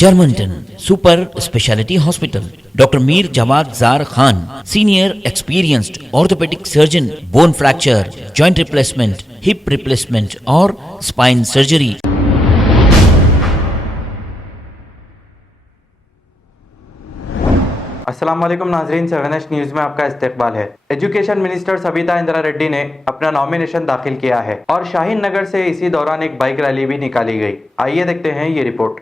Germantown Super Speciality Hospital. Dr. Mir Jawad Zar Khan, Senior Experienced Orthopedic Surgeon, Bone Fracture, Joint Replacement, Hip Replacement or Spine Surgery. अस्सलाम वालेकुम नाजरीन, 7H news में आपका इस्तकबाल है। Education minister Sabita इंदिरा रेड्डी ने अपना नॉमिनेशन दाखिल किया है और शाहीन नगर से इसी दौरान एक बाइक रैली भी निकाली गई। आइए देखते हैं ये रिपोर्ट।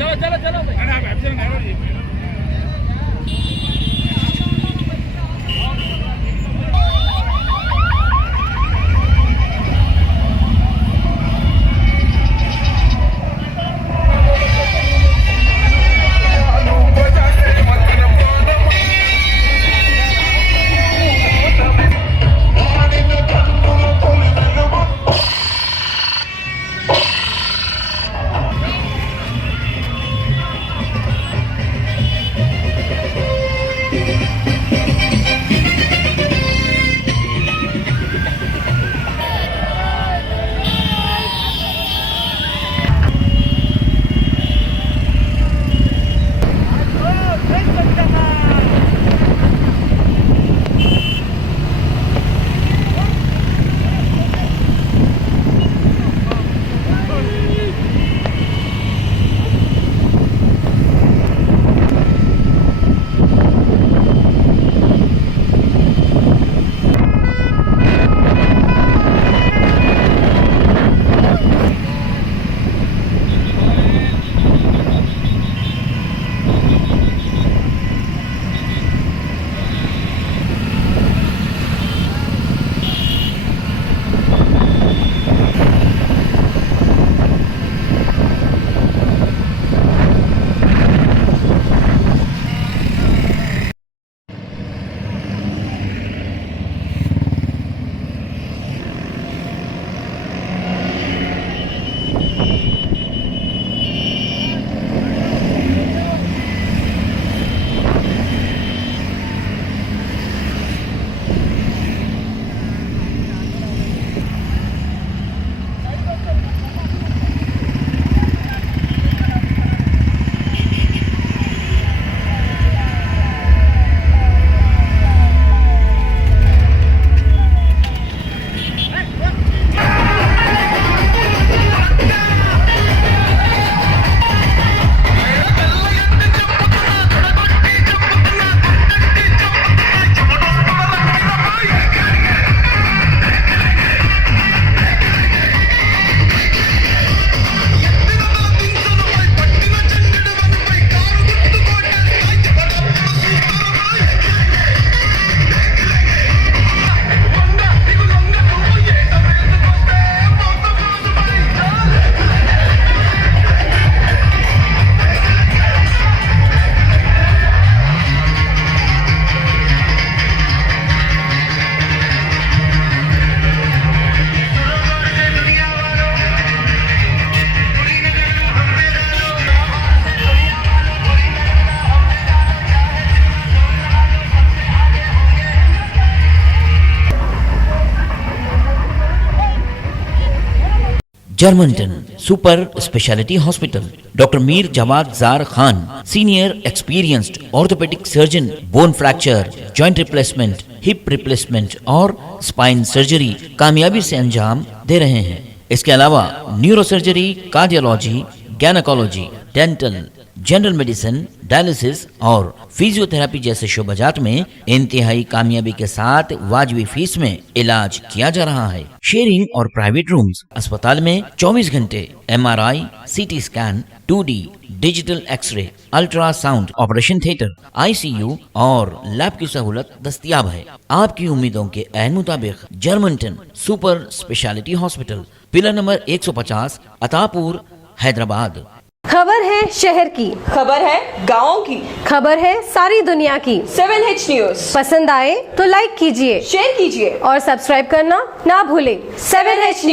चलो चलो चलो Germantown super speciality hospital, doctor Mir Jamat Jar Khan, senior experienced orthopaedic surgeon, bone fracture, joint replacement, hip replacement और स्पाइन सर्जरी कामयाबी से अंजाम दे रहे हैं। इसके अलावा neurosurgery, cardiology, gynaecology, dental, general medicine, dialysis और फिजियोथेरेपी जैसे शोबाजात में इंतहाई कामयाबी के साथ वाजबी फीस में इलाज किया जा रहा है। शेयरिंग और प्राइवेट रूम्स, अस्पताल में 24 घंटे MRI, CT scan, 2D digital x-ray, ultrasound, operation theatre, ICU और लैब की सहूलत दस्तयाब है। आपकी उम्मीदों के ऐन मुताबिक Germanten super speciality hospital, pillar number 150, Attapur, Hyderabad. खबर है शहर की, खबर है गाँव की, खबर है सारी दुनिया की। 7H न्यूज पसंद आए तो लाइक कीजिए, शेयर कीजिए और सब्सक्राइब करना ना भूलें। 7H news.